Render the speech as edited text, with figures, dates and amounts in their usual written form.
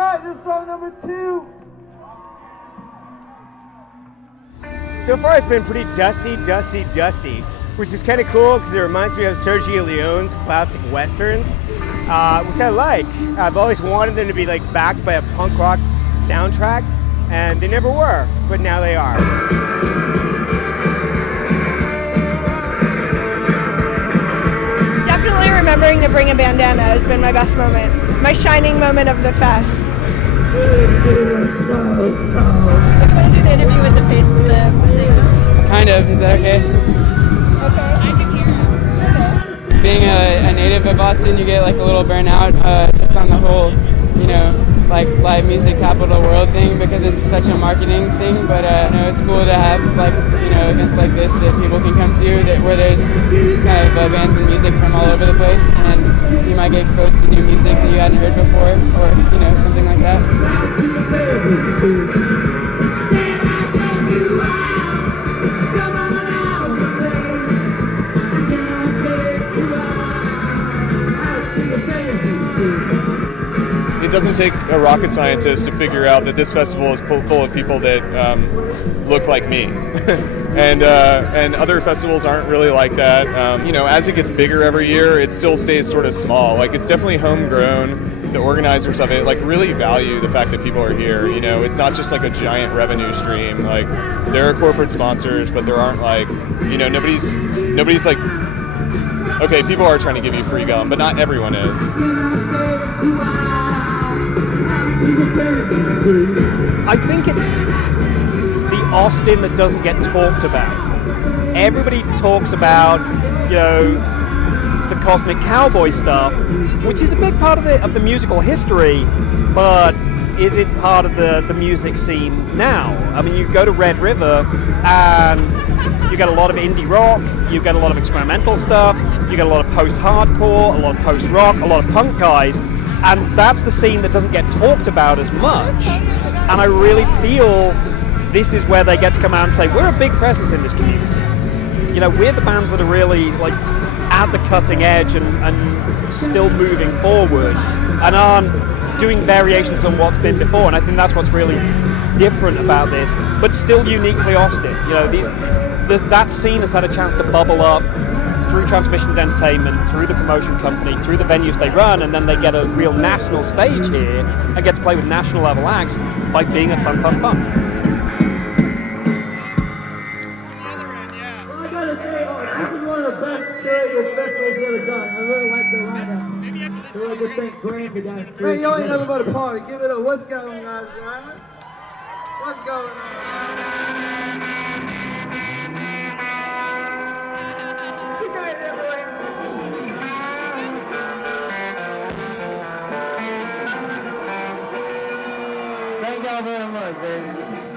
right, this is song number 2. So far it's been pretty dusty, which is kind of cool because it reminds me of Sergio Leone's classic westerns, which I like. I've always wanted them to be like backed by a punk rock soundtrack, and they never were, but now they are. Definitely remembering to bring a bandana has been my best moment, my shining moment of the fest. I'm going to do the interview with the face of the Kind of, is that okay? Okay. I can hear it. Okay. Being a native of Austin, you get like a little burnout just on the whole, like live music capital of the world thing because it's such a marketing thing. But no, it's cool to have like events like this that people can come to where there's kind of bands and music from all over the place, and you might get exposed to new music that you hadn't heard before, or something like that. It doesn't take a rocket scientist to figure out that this festival is full of people that look like me. and other festivals aren't really like that. As it gets bigger every year, it still stays sort of small. Like, it's definitely homegrown. The organizers of it like really value the fact that people are here. It's not just like a giant revenue stream. Like, there are corporate sponsors, but there aren't like, nobody's like, okay, people are trying to give you free gum, but not everyone is. I think it's the Austin that doesn't get talked about. Everybody talks about, the Cosmic Cowboy stuff, which is a big part of the musical history, but is it part of the music scene now? I mean, you go to Red River and you get a lot of indie rock, you get a lot of experimental stuff, you get a lot of post-hardcore, a lot of post-rock, a lot of punk guys, and that's the scene that doesn't get talked about as much. And I really feel this is where they get to come out and say, we're a big presence in this community. We're the bands that are really like at the cutting edge and still moving forward and aren't doing variations on what's been before. And I think that's what's really different about this, but still uniquely Austin. That scene has had a chance to bubble up through Transmissions Entertainment, through the promotion company, through the venues they run, and then they get a real national stage here and get to play with national level acts by being at Fun. Well, I gotta say, this is one of the best karaoke festivals we've ever done. I really like the lineup. So I'd like to thank Graham for that. Man, y'all ain't nothing but a party. Give it up. What's going on, guys? What's going on? Thank y'all very much, baby.